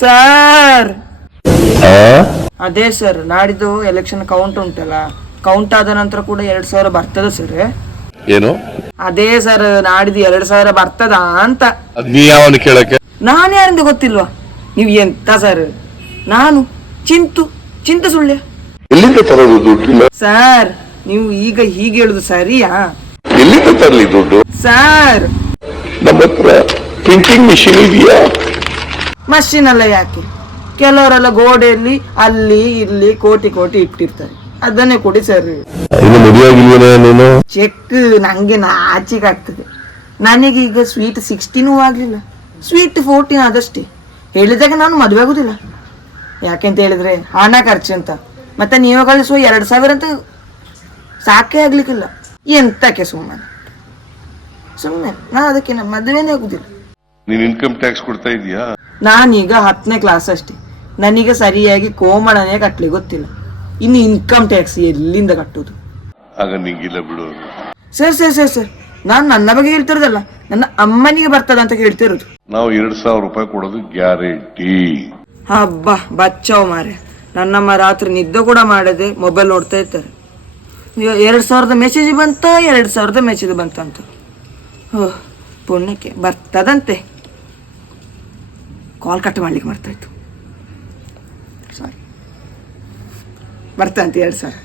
Sir. ಅದೇ sir ನಾಡಿದ್ದು election count ಉಂಟಲ್ಲ ಕೌಂಟ್ ಆದ ನಂತರ ಕೂಡ ಎರಡ್ ಸಾವಿರ ಬರ್ತದ ಸರ್. ಏನು? ಅದೇ ಸರ್ ನಾಡಿದ್ದು ಎರಡ್ ಸಾವಿರ ಬರ್ತದ ಅಂತ. ನೀ ಯಾವನು ಕೇಳಕ್ಕೆ? ನಾನು ಯಾರಿಂದ ಗೊತ್ತಿಲ್ವಾ? ನೀವು ಎಂತ ಸರ್? ನಾನು ಚಿಂತು ಚಿಂತ ಸುಳ್ಯ. ಎಲ್ಲಿಂದ ತರೋದು ದುಡ್ಡು ಸರ್ ನೀವು ಈಗ ಹೀಗೆ ಹೇಳುದು ಸರಿಯಾ? ಎಲ್ಲಿಂದ ತರಲಿ ದುಡ್ಡು? ಸರ್. ನಮ್ಮ ಹತ್ರ ಪ್ರಿಂಟಿಂಗ್ ಮಿಷಿನ್ ಇದೆಯಾ? ಮಷಿನ್ ಅಲ್ಲ ಯಾಕೆ? ಕೆಲವರೆಲ್ಲ ಗೋಡೆಯಲ್ಲಿ ಅಲ್ಲಿ ಇಲ್ಲಿ ಕೋಟಿ ಕೋಟಿ ಇಟ್ಟಿರ್ತಾರೆ. ಅದನ್ನೇ ಕೊಡಿ ಸರ್ ಚೆಕ್ ನಂಗೆ ನಾಚಿಕೆ ಆಗ್ತದೆ ನನಗೆ ಈಗ ಸ್ವೀಟ್ ಸಿಕ್ಸ್ಟೀನೂ ಆಗಲಿಲ್ಲ. ಸ್ವೀಟ್ ಫೋರ್ಟೀನ್ ಆದಷ್ಟೇ. ಹೇಳಿದಾಗ ನಾನು ಮದುವೆ ಆಗುದಿಲ್ಲ. ಯಾಕೆಂತ ಹೇಳಿದ್ರೆ ಹಣ ಖರ್ಚು ಅಂತ. ಮತ್ತೆ ನೀವು ಕಳಿಸುವ ಎರಡು ಸಾವಿರ ಅಂತ ಸಾಕೇ ಆಗ್ಲಿಕ್ಕಿಲ್ಲ. ಎಂತಕ್ಕೆ ಸುಮ್ಮನೆ? ಸುಮ್ಮನೆ. ನಾ ಅದಕ್ಕೆ ಮದುವೆನೇ ಆಗುದಿಲ್ಲ. ನೀನ್ ಇನ್ಕಮ್ ಟ್ಯಾಕ್ಸ್ ಕೊಡ್ತಾ ಇದೀಯಾ? ನಾನೀಗ ಹತ್ತನೇ ಕ್ಲಾಸ್ ಅಷ್ಟೇ. ನನಗೆ ಸರಿಯಾಗಿ ಕೋಮಳನೇ ಕಟ್ಟಲಿ ಗೊತ್ತಿಲ್ಲ. ಇನ್ನು ಇನ್ಕಮ್ ಟ್ಯಾಕ್ಸ್ ಎಲ್ಲಿಂದ ಕಟ್ಟುದು? ಸರ್ ಸರ್ ಸರ್ ಸರ್ ನಾನು ನನ್ನ ಬಗ್ಗೆ ಹೇಳ್ತಿರೋದಲ್ಲ ನನ್ನ ಅಮ್ಮನಿಗೆ ಬರ್ತದ ಅಂತ ಹೇಳ್ತಿರೋದು. ನಾವು ಎರಡ್ ಸಾವಿರ ರೂಪಾಯಿ ಕೊಡೋದು ಗ್ಯಾರಂಟಿ. ಹಬ್ಬ ಬಚ್ಚಾವ್ ಮಾರೆ. ನನ್ನಮ್ಮ ರಾತ್ರಿ ನಿದ್ದೆ ಕೂಡ ಮಾಡದೆ ಮೊಬೈಲ್ ನೋಡ್ತಾ ಇರ್ತಾರೆ. ಎರಡ್ ಸಾವಿರದ ಮೆಸೇಜ್ ಬಂತ ಎರಡ್ ಸಾವಿರದ ಮೆಸೇಜ್ ಬಂತ ಅಂತ. ಓಹ್ ಪುಣ್ಯಕ್ಕೆ ಬರ್ತದಂತೆ. ಕಾಲ್ ಕಟ್ ಮಾಡ್ಲಿಕ್ಕೆ ಮರ್ತಾಯ್ತು. ಸಾರಿ ಬರ್ತಂತೆ ಎರಡು ಸಾವಿರ